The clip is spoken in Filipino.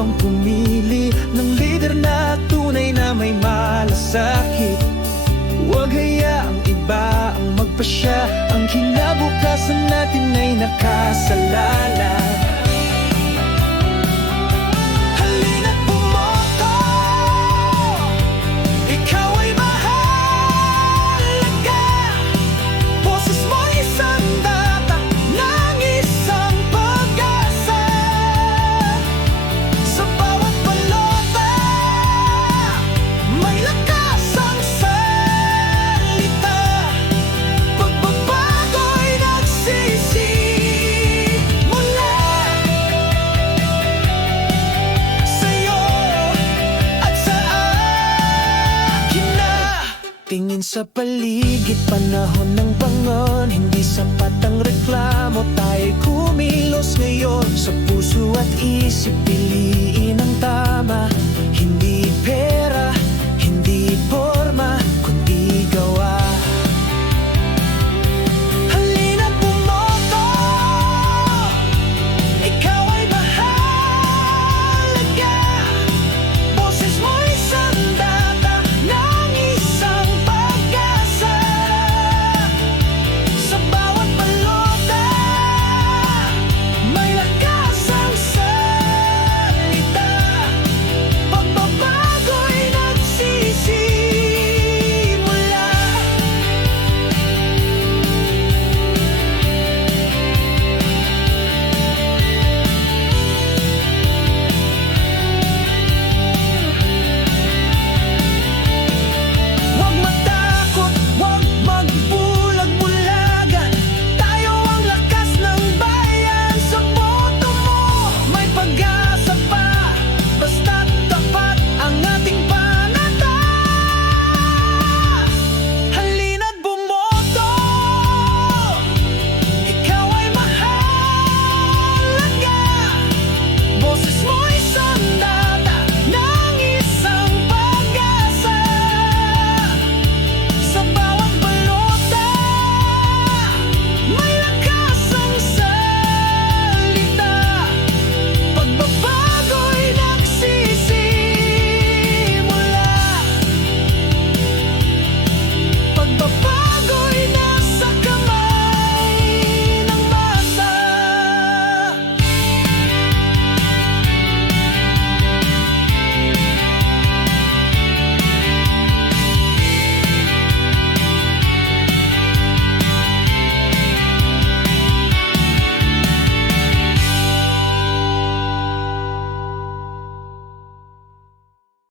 pang pumili ng lider na tunay na may malasakit. Huwag hayaang iba ang magpasya, ang kinabukasan natin ay nakasalalay. Tingin sa paligid, panahon ng bangon, hindi sapat ang reklamo, tayo'y kumilos ngayon. Sa puso at isip, piliin ang tama,